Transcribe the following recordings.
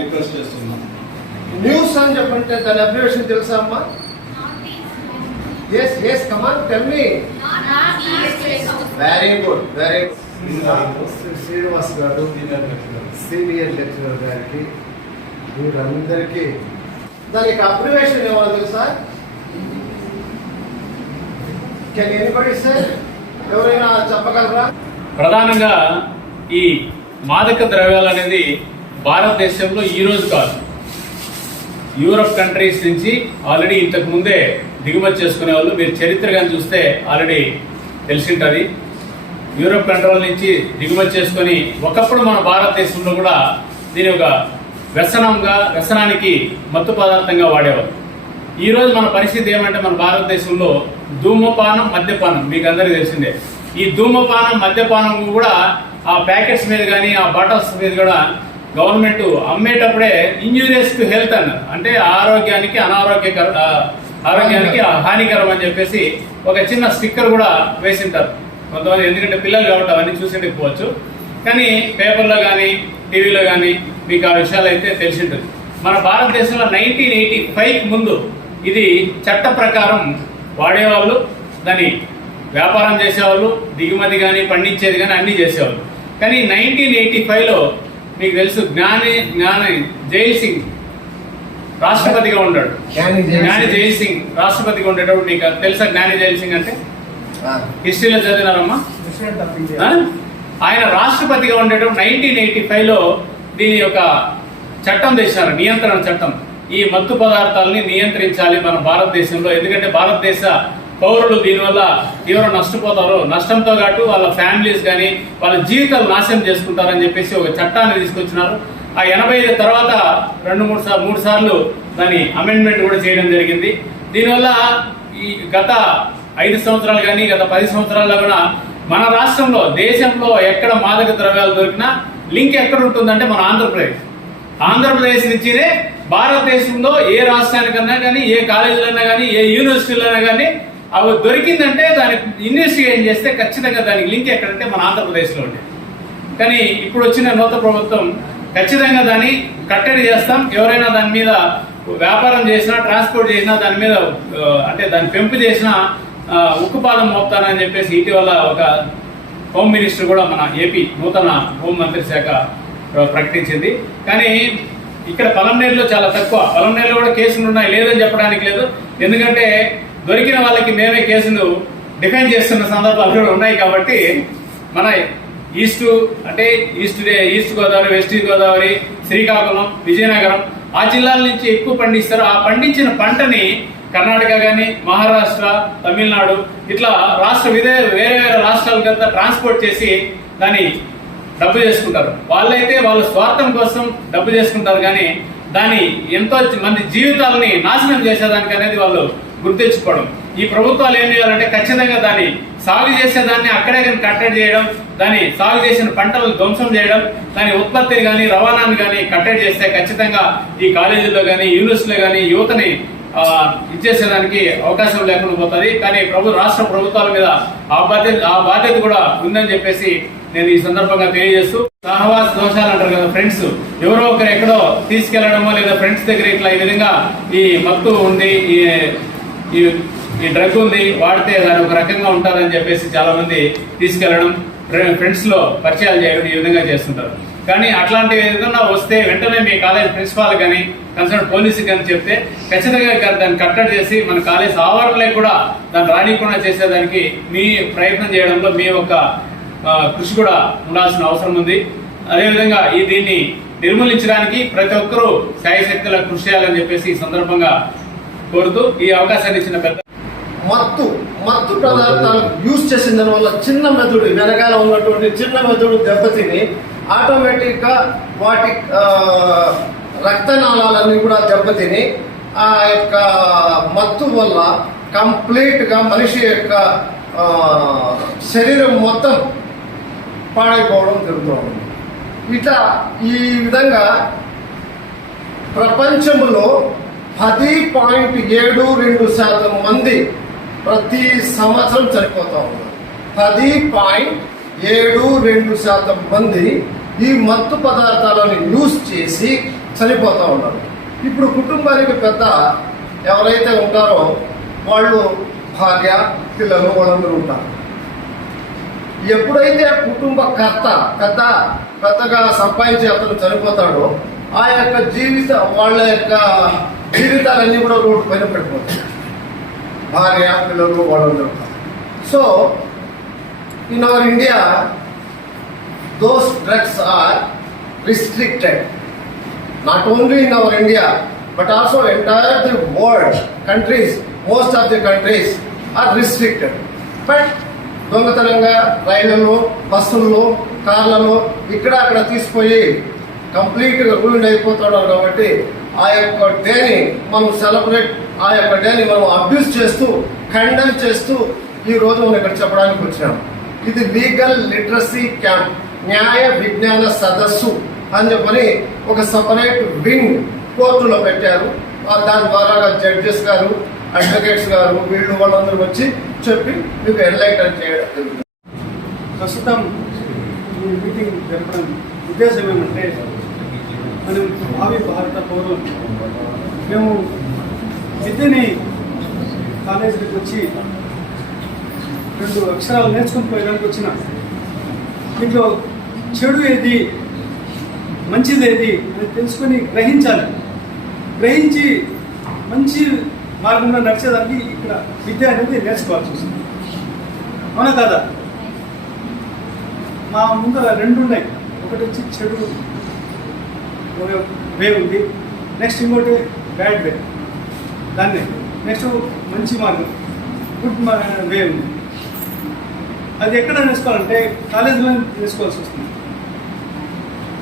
Request చేస్తున్నాం. News అని చెప్పంటే దాని అబ్రివేషన్ తెలుసా అమ్మా? Yes yes come on tell me very good very Srinivas గారు సీనియర్ లెక్చరర్ గారికి మీరందరికీ దానికి అబ్రివేషన్ ఏమో తెలుసా? కెన్ ఎనీబడి సార్ ఎవరైనా చెప్పగలరా? ప్రధానంగా ఈ మాదక ద్రవ్యాలు అనేది భారతదేశంలో ఈ రోజు కాదు. యూరప్ కంట్రీస్ నుంచి ఆల్రెడీ ఇంతకు ముందే దిగుమతి చేసుకునే వాళ్ళు. మీరు చరిత్ర కానీ చూస్తే ఆల్రెడీ తెలిసింటుంది. యూరప్ కంట్రోల్ నుంచి దిగుమతి చేసుకొని ఒకప్పుడు మన భారతదేశంలో కూడా దీని ఒక వ్యసనంగా వ్యసనానికి మత్తు పదార్థంగా వాడేవారు. ఈరోజు మన పరిస్థితి ఏమంటే మన భారతదేశంలో ధూమపానం మద్యపానం. మీకు అందరికీ తెలిసిందే. ఈ ధూమపానం మద్యపానం కూడా ఆ ప్యాకెట్స్ మీద కానీ ఆ బాటల్స్ మీద కూడా గవర్నమెంట్ అమ్మేటప్పుడే ఇంజూరియస్ టు హెల్త్ అన్నారు. అంటే ఆరోగ్యానికి అనారోగ్యకర ఆరోగ్యానికి హానికరం అని చెప్పేసి ఒక చిన్న స్టిక్కర్ కూడా వేసింటారు. కొంతమంది ఎందుకంటే పిల్లలు కాబట్టి అవన్నీ చూసేటకపోవచ్చు కానీ పేపర్లో కానీ టీవీలో కానీ మీకు ఆ విషయాలు అయితే తెలిసి ఉంటుంది మన భారతదేశంలో నైన్టీన్ ఎయిటీ ఫైవ్ ముందు ఇది చట్ట ప్రకారం వాడేవాళ్ళు దాన్ని వ్యాపారం చేసేవాళ్ళు దిగుమతి కానీ పండించేది కానీ అన్నీ చేసేవాళ్ళు. కానీ నైన్టీన్ ఎయిటీ ఫైవ్లో మీకు తెలుసు జ్ఞాని జ్ఞాని జైల్ సింగ్. రాష్ట్రపతిగా ఉన్నాడు జ్ఞాని జైల్ జ్ఞాని సింగ్. రాష్ట్రపతిగా ఉండేటప్పుడు నీకు తెలుసా జ్ఞాని జైల్ సింగ్ అంటే? హిస్టరీలో చదివినారమ్మా? ఆయన రాష్ట్రపతిగా ఉండేటప్పుడు నైన్టీన్ ఎయిటీ ఫైవ్లో దీని యొక్క చట్టం తెచ్చినారు నియంత్రణ చట్టం. ఈ మత్తు పదార్థాలని నియంత్రించాలి మన భారతదేశంలో. ఎందుకంటే భారతదేశ పౌరులు దీనివల్ల తీవ్ర నష్టపోతారు. నష్టంతో పాటు వాళ్ళ ఫ్యామిలీస్ కానీ వాళ్ళ జీవితాలు నాశనం చేసుకుంటారని చెప్పేసి ఒక చట్టాన్ని తీసుకొచ్చినారు. ఆ ఎనభై ఐదు తర్వాత రెండు మూడు సార్లు మూడు సార్లు దాని అమెండ్మెంట్ కూడా చేయడం జరిగింది. దీనివల్ల ఈ గత ఐదు సంవత్సరాలు కానీ గత పది సంవత్సరాల్లో కూడా మన రాష్ట్రంలో దేశంలో ఎక్కడ మాదక ద్రవ్యాలు దొరికినా లింక్ ఎక్కడ ఉంటుందంటే మన ఆంధ్రప్రదేశ్. ఆంధ్రప్రదేశ్ నుంచినే భారతదేశంలో ఏ రాష్ట్రానికన్నా కానీ ఏ కాలేజీలైనా కానీ ఏ యూనివర్సిటీలైనా కానీ అవి దొరికిందంటే దానికి ఇన్వెస్టిగేషన్ చేస్తే ఖచ్చితంగా దానికి లింక్ ఎక్కడంటే మన ఆంధ్రప్రదేశ్లో ఉండే. కానీ ఇప్పుడు వచ్చిన నూతన ప్రభుత్వం ఖచ్చితంగా దాన్ని కట్టడి చేస్తాం. ఎవరైనా దాని మీద వ్యాపారం చేసినా ట్రాన్స్పోర్ట్ చేసినా దాని మీద అంటే దాన్ని పెంపు చేసినా ఉక్కుపాదం మోపుతానని చెప్పేసి ఇటీవల ఒక హోమ్ మినిస్టర్ కూడా మన ఏపీ నూతన హోం మంత్రి శాఖ ప్రకటించింది. కానీ ఇక్కడ పలంనేరులో చాలా తక్కువ. పలంనేరులో కూడా కేసులు ఉన్నాయి. లేదని చెప్పడానికి లేదు. ఎందుకంటే దొరికిన వాళ్ళకి మేమే కేసులు డిఫెండ్ చేస్తున్న సందర్భాలు కూడా ఉన్నాయి కాబట్టి మన ఈస్ట్ అంటే east east Godavari west Godavari Srikakulam Vizianagaram ఆ జిల్లాల నుంచి ఎక్కువ పండిస్తారు. ఆ పండించిన పంటని కర్ణాటక కానీ మహారాష్ట్ర తమిళనాడు ఇట్లా రాష్ట్ర విదే వేరే వేరే రాష్ట్రాలకంతా ట్రాన్స్పోర్ట్ చేసి దాన్ని డబ్బు చేసుకుంటారు. వాళ్ళైతే వాళ్ళ స్వార్థం కోసం డబ్బు చేసుకుంటారు కానీ దాని ఎంతో మంది జీవితాలని నాశనం చేసేదానికి అనేది వాళ్ళు గుర్తించుకోవడం. ఈ ప్రభుత్వాలు ఏం చేయాలంటే ఖచ్చితంగా దాన్ని సాగు చేసేదాన్ని అక్కడే కానీ కట్టడి చేయడం దాన్ని సాగు చేసిన పంటలను ధ్వంసం చేయడం దాని ఉత్పత్తిని కానీ రవాణాను కానీ కట్టడి చేస్తే ఖచ్చితంగా ఈ కాలేజీల్లో కానీ యూనివర్సిటీలో కానీ యువతని ఇచ్చేసేదానికి అవకాశం లేకుండా పోతుంది. కానీ ప్రభు రాష్ట్ర ప్రభుత్వాల మీద ఆ బాధ్యత ఆ బాధ్యత కూడా ఉందని చెప్పేసి నేను ఈ సందర్భంగా తెలియజేస్తూ సహవాస దోషాలు అంటారు కదా ఫ్రెండ్స్ ఎవరో ఒకరు ఎక్కడో తీసుకెళ్ళడమో లేదా ఫ్రెండ్స్ దగ్గర ఇట్లా ఈ విధంగా ఈ మత్తు ఉంది ఈ ఈ ఈ డ్రగ్ ఉంది వాడితే దాని ఒక రకంగా ఉంటారని చెప్పేసి చాలామంది తీసుకెళ్ళడం తీసుకెళ్ళడం పరిచయాలు చేయడం ఈ విధంగా చేస్తుంటారు. కానీ అట్లాంటివి ఏదైనా వస్తే వెంటనే మీ కాలేజ్ ప్రిన్సిపాల్ కానీ కన్సర్న్ పోలీసు కానీ చెప్తే ఖచ్చితంగా దాన్ని కట్టడి చేసి మన కాలేజ్ ఆవరణలే కూడా దాన్ని రానికుండా చేసేదానికి మీ ప్రయత్నం చేయడంలో మీ యొక్క కృషి కూడా ఉండాల్సిన అవసరం ఉంది. అదేవిధంగా ఈ దీన్ని నిర్మూలించడానికి ప్రతి ఒక్కరూ శాయశక్తుల కృషి చేయాలని చెప్పేసి ఈ సందర్భంగా కోరుతూ ఈ అవకాశాన్ని ఇచ్చిన పెద్ద మత్తు మత్తు పదార్థాలు యూజ్ చేసిన దానివల్ల చిన్న మెదడు వెనకాల ఉన్నటువంటి చిన్న మెదడు దెబ్బతిని ఆటోమేటిక్గా వాటి రక్తనాళాలన్నీ కూడా దెబ్బతిని ఆ యొక్క మత్తు వల్ల కంప్లీట్గా మనిషి యొక్క శరీరం మొత్తం పాడైపోవడం జరుగుతుంది ఇట్లా ఈ విధంగా ప్రపంచంలో పది పాయింట్ ఏడు రెండు శాతం మంది ప్రతి సంవత్సరం చనిపోతూ ఉన్నారు. పది పాయింట్ ఏడు రెండు శాతం మంది ఈ మత్తు పదార్థాలను యూజ్ చేసి చనిపోతూ ఉన్నారు. ఇప్పుడు కుటుంబానికి పెద్ద ఎవరైతే ఉంటారో వాళ్ళు భార్య పిల్లలు వాళ్ళందరూ ఉంటారు. ఎప్పుడైతే కుటుంబ కర్త పెద్ద పెద్దగా సంపాదించి అతను చనిపోతాడో ఆ యొక్క జీవిత వాళ్ళ యొక్క జీవితాలన్నీ కూడా రోడ్డు పైన పెట్టుకోవచ్చు భార్య పిల్లలు వాళ్ళందరూ. So in our India those drugs are restricted not only in our India but also entire the world countries most of the countries are restricted but దొంగతనంగా రైళ్ళలో బస్సుల్లో కార్లలో ఇక్కడ అక్కడ తీసుకుపోయి కంప్లీట్గా రూల్డ్ అయిపోతున్నారు కాబట్టి ఆ యొక్క డేని మనం సెలబ్రేట్ ఆ యొక్క డేని మనం అబ్యూస్ చేస్తూ కండెమ్ చేస్తూ ఈ రోజు మనం ఇక్కడ చెప్పడానికి వచ్చినాం. ఇది లీగల్ లిటరసీ క్యాంప్ న్యాయ విజ్ఞాన సదస్సు అని చెప్పని ఒక సపరేట్ వింగ్ కోర్టులో పెట్టారు. దాని ద్వారా జడ్జెస్ గారు అడ్వకేట్స్ గారు వీళ్ళు వాళ్ళందరూ వచ్చి చెప్పి మీకు ఎన్లైటన్ చేయడం జరుగుతుంది. ప్రస్తుతం ఈ మీటింగ్ జరపడం ఉద్దేశం ఏమంటే మనం భావి భారత పౌరులు. మేము విద్యని కాలేజీకి వచ్చి రెండు అక్షరాలు నేర్చుకుని పోయడానికి వచ్చిన. దీంట్లో చెడు ఏది మంచిది ఏది అని తెలుసుకొని గ్రహించాలి. గ్రహించి మంచి మార్గంలో నడిచేదానికి ఇక్కడ విద్య అనేది నేర్చుకోవాల్సి వస్తుంది. అవునా కదా? మా ముందర రెండు ఉన్నాయి ఒకటి వచ్చి చెడు వే ఉంది. నెక్స్ట్ ఇంకోటి బ్యాడ్ వే దాన్ని నెక్స్ట్ మంచి మార్గం. గుడ్ వే ఉంది. అది ఎక్కడ నేర్చుకోవాలంటే కాలేజీలో నేర్చుకోవాల్సి వస్తుంది.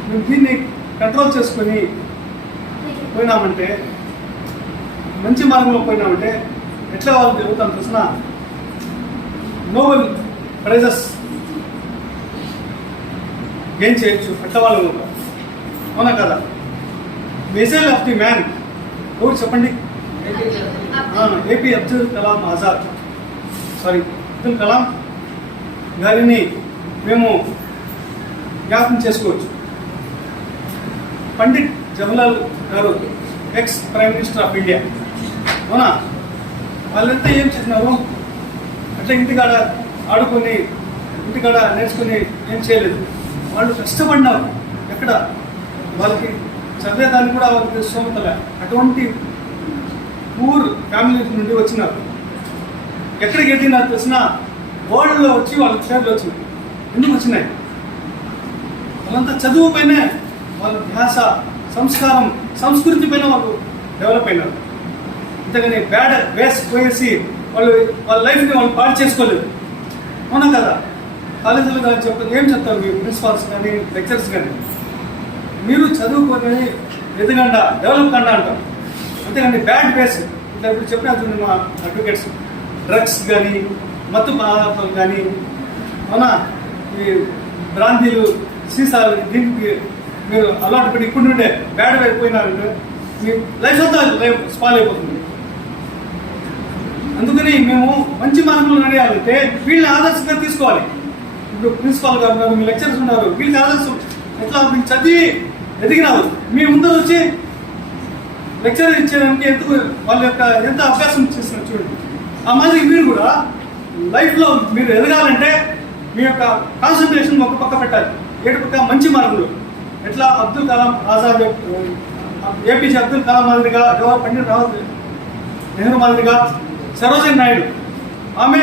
మేము దీన్ని కంట్రోల్ చేసుకొని పోయినామంటే మంచి మార్గంలో పోయినామంటే ఎట్లా వాళ్ళు జరుగుతాం చూసిన నోబెల్ ప్రైజెస్ గెయిన్ చేయొచ్చు. అట్లా వాళ్ళు అవునా కదా? మిసైల్ ఆఫ్ ది మ్యాన్ ఎవరు చెప్పండి? ఏపీ అబ్దుల్ కలాం ఆజాద్. సారీ అబ్దుల్ కలాం గారిని మేము జ్ఞాపకం చేసుకోవచ్చు. పండిట్ జవహర్లాల్ గారు ex prime minister of India అవునా? వాళ్ళంతా ఏం చేసినారు అట్లా ఇంటికాడ ఆడుకొని ఇంటికాడ నేర్చుకుని ఏం చేయలేదు. వాళ్ళు కష్టపడినారు. ఎక్కడ? వాళ్ళకి చదివేదానికి కూడా వాళ్ళకి స్తోమతలే. అటువంటి పూర్ ఫ్యామిలీ నుండి వచ్చినారు. ఎక్కడికి ఎదిగినారు తెలిసిన వరల్డ్లో వచ్చి వాళ్ళ షేర్లు వచ్చినాయి. ఎందుకు వచ్చినాయి? వాళ్ళంతా చదువు పైనే వాళ్ళ ధ్యాస సంస్కారం సంస్కృతి పైన వాళ్ళు డెవలప్ అయినారు. అంతేగాని బ్యాడ్ వేస్ పోయేసి వాళ్ళు వాళ్ళ లైఫ్ని వాళ్ళు పాడు చేసుకోలేదు. అవునా కదా? కాలేజీలో కానీ చెప్తారు ఏం చెప్తారు మీ ప్రిన్సిపాల్స్ కానీ లెక్చర్స్ కానీ? మీరు చదువుకొని ఎదగండ డెవలప్ కండ అంటారు. అంతేగాని బ్యాడ్ బేస్ ఇంకా ఇప్పుడు చెప్పిన మా అడ్వకేట్స్ డ్రగ్స్ కానీ మత్తు పదార్థాలు కానీ అవునా ఈ బ్రాంతీలు సీసాలు దీనికి మీరు అలవాటు పడి ఇప్పుడు నుండే బ్యాడ్ అయిపోయినారంటే మీ లైఫ్ అంతా లైఫ్ స్పాల్ అయిపోతుంది. అందుకని మేము మంచి మార్గంలో నడయాలంటే వీళ్ళని ఆదర్శంగా తీసుకోవాలి. ఇప్పుడు ప్రిన్సిపాల్ గారు ఉన్నారు మీ లెక్చర్స్ ఉన్నారు వీళ్ళకి ఆదర్శం. ఎట్లా? వీళ్ళు చదివి ఎదిగినారు మీ ముందర వచ్చి లెక్చర్ ఇచ్చేదానికి ఎందుకు వాళ్ళ యొక్క ఎంత అభ్యాసం చేస్తున్నారు చూడండి. ఆ మాదిరి మీరు కూడా లైఫ్లో మీరు ఎదగాలంటే మీ యొక్క కాన్సన్ట్రేషన్ ఒక పక్క పెట్టాలి. ఏడు పక్క? మంచి మార్కులు ఎట్లా? అబ్దుల్ కలాం ఆజాద్ ఏపీజే అబ్దుల్ కలాం మాదిరిగా జవహర్ పండిట్ రావత్ నెహ్రూ మాదిరిగా సరోజని నాయుడు ఆమె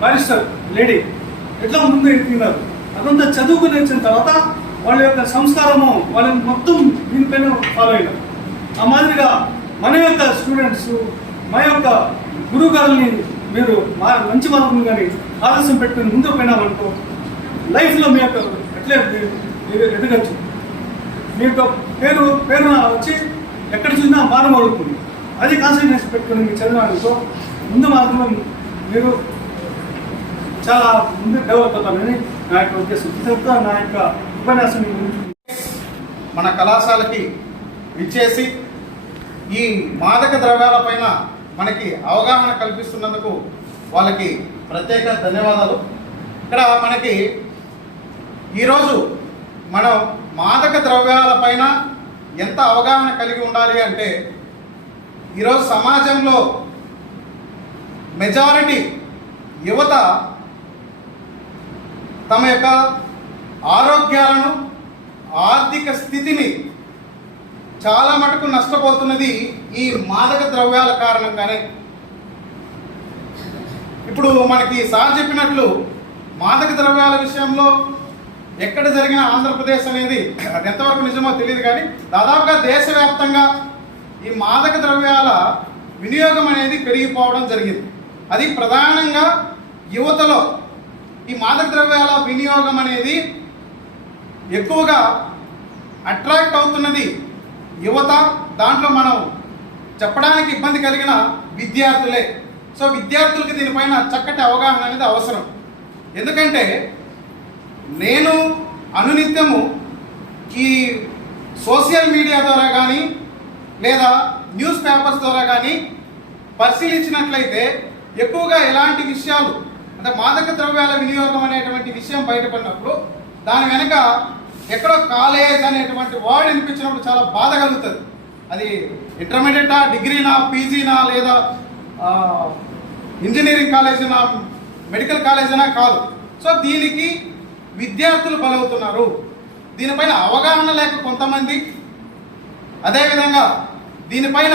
బారిస్టర్ లేడీ ఎట్లా ముందు తిన్నారు అదంతా చదువుకుని వచ్చిన తర్వాత వాళ్ళ యొక్క సంస్కారము వాళ్ళని మొత్తం దీనిపైన ఫాలో అయినాం. ఆ మాదిరిగా మన యొక్క స్టూడెంట్స్ మా యొక్క గురువు మీరు మా మంచి మార్గం కానీ ఆలస్యం పెట్టుకుని ముందుకు పోయినామనుకో లైఫ్లో మీ యొక్క ఎట్లే మీరు ఎదగచ్చు. మీ యొక్క పేరు పేరు వచ్చి ఎక్కడ చూసినా మారం అడుగుతుంది అది కాన్సన్ట్రేషన్ పెట్టుకుని మీరు చదివానుకో ముందు మార్గంలో మీరు చాలా ముందు డెవలప్ అవుతానని నా యొక్క ఉద్దేశం. నా యొక్క ఉపన్యాసం మన కళాశాలకి విచ్చేసి ఈ మాదక ద్రవ్యాలపైన మనకి అవగాహన కల్పిస్తున్నందుకు వాళ్ళకి ప్రత్యేక ధన్యవాదాలు. ఇక్కడ మనకి ఈరోజు మనం మాదక ద్రవ్యాలపైన ఎంత అవగాహన కలిగి ఉండాలి అంటే ఈరోజు సమాజంలో మెజారిటీ యువత తమ యొక్క ఆరోగ్యాలను ఆర్థిక స్థితిని చాలా మటుకు నష్టపోతున్నది ఈ మాదక ద్రవ్యాల కారణంగానే. ఇప్పుడు మనకి సార్ చెప్పినట్లు మాదక ద్రవ్యాల విషయంలో ఎక్కడ జరిగిన ఆంధ్రప్రదేశ్ అనేది అది ఎంతవరకు నిజమో తెలియదు కానీ దాదాపుగా దేశవ్యాప్తంగా ఈ మాదక ద్రవ్యాల వినియోగం అనేది పెరిగిపోవడం జరిగింది. అది ప్రధానంగా యువతలో ఈ మాదక ద్రవ్యాల వినియోగం అనేది ఎక్కువగా అట్రాక్ట్ అవుతున్నది యువత. దాంట్లో మనం చెప్పడానికి ఇబ్బంది కలిగిన విద్యార్థులే. సో విద్యార్థులకి దీనిపైన చక్కటి అవగాహన అనేది అవసరం. ఎందుకంటే నేను అనునిత్యము ఈ సోషల్ మీడియా ద్వారా కానీ లేదా న్యూస్ పేపర్స్ ద్వారా కానీ పరిశీలించినట్లయితే ఎక్కువగా ఎలాంటి విషయాలు అంటే మాదక ద్రవ్యాల వినియోగం అనేటువంటి విషయం బయటపడినప్పుడు దాని వెనక ఎక్కడో కాలేజ్ అనేటువంటి వర్డ్ వినిపించినప్పుడు చాలా బాధ కలుగుతుంది. అది ఇంటర్మీడియటా డిగ్రీనా పీజీనా లేదా ఇంజనీరింగ్ కాలేజీనా మెడికల్ కాలేజీనా కాదు. సో దీనికి విద్యార్థులు బలవుతున్నారు. దీనిపైన అవగాహన లేక కొంతమంది అదేవిధంగా దీనిపైన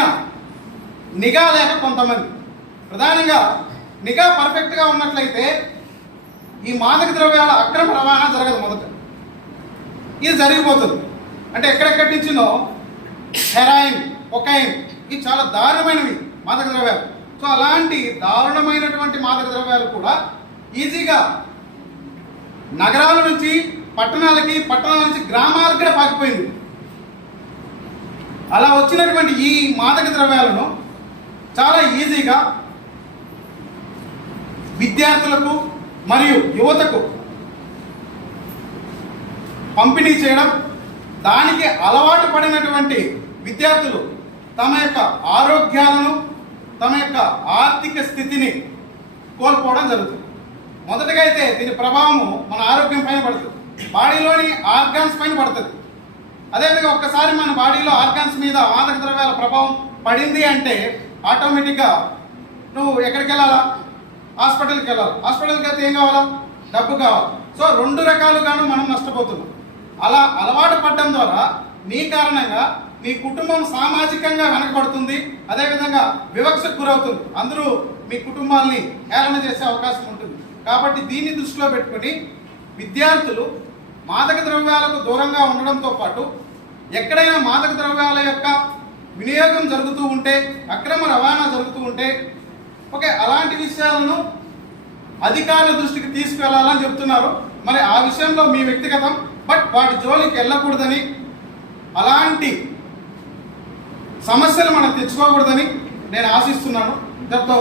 నిఘా లేక కొంతమంది. ప్రధానంగా నిఘా పర్ఫెక్ట్గా ఉన్నట్లయితే ఈ మాదక ద్రవ్యాల అక్రమ రవాణా జరగదు మొదట. ఇది జరిగిపోతుంది. అంటే ఎక్కడెక్కడి నుంచినో హెరాయిన్ ఒకైన్ ఇవి చాలా దారుణమైనవి మాదక ద్రవ్యాలు. సో అలాంటి దారుణమైనటువంటి మాదక ద్రవ్యాలు కూడా ఈజీగా నగరాల నుంచి పట్టణాలకి పట్టణాల నుంచి గ్రామాలకు కూడా పాకిపోయింది. అలా వచ్చినటువంటి ఈ మాదక ద్రవ్యాలను చాలా ఈజీగా విద్యార్థులకు మరియు యువతకు పంపిణీ చేయడం దానికి అలవాటు పడినటువంటి విద్యార్థులు తమ యొక్క ఆరోగ్యాలను తమ యొక్క ఆర్థిక స్థితిని కోల్పోవడం జరుగుతుంది. మొదటగా అయితే దీని ప్రభావము మన ఆరోగ్యం పైన పడుతుంది. బాడీలోని ఆర్గాన్స్ పైన పడుతుంది. అదేవిధంగా ఒక్కసారి మన బాడీలో ఆర్గాన్స్ మీద మాదక ద్రవ్యాల ప్రభావం పడింది అంటే ఆటోమేటిక్గా నువ్వు ఎక్కడికి వెళ్ళాలా? హాస్పిటల్కి వెళ్ళాలి. హాస్పిటల్కి అయితే ఏం కావాలా? డబ్బు కావాలి. సో రెండు రకాలుగాను మనం నష్టపోతున్నాం. అలా అలవాటు పడడం ద్వారా నీ కారణంగా నీ కుటుంబం సామాజికంగా వెనకబడుతుంది అదేవిధంగా వివక్షకు గురవుతుంది. అందరూ మీ కుటుంబాల్ని హేళన చేసే అవకాశం ఉంటుంది. కాబట్టి దీన్ని దృష్టిలో పెట్టుకొని విద్యార్థులు మాదక ద్రవ్యాలకు దూరంగా ఉండడంతో పాటు ఎక్కడైనా మాదక ద్రవ్యాల యొక్క వినియోగం జరుగుతూ ఉంటే అక్రమ రవాణా జరుగుతూ ఉంటే ఓకే అలాంటి విషయాలను అధికారుల దృష్టికి తీసుకెళ్ళాలని చెప్తున్నారు మరి ఆ విషయంలో మీ వ్యక్తిగతం బట్ వాటి జోలికి వెళ్ళకూడదని అలాంటి సమస్యలు మనం తెచ్చుకోకూడదని నేను ఆశిస్తున్నాను. దాంతో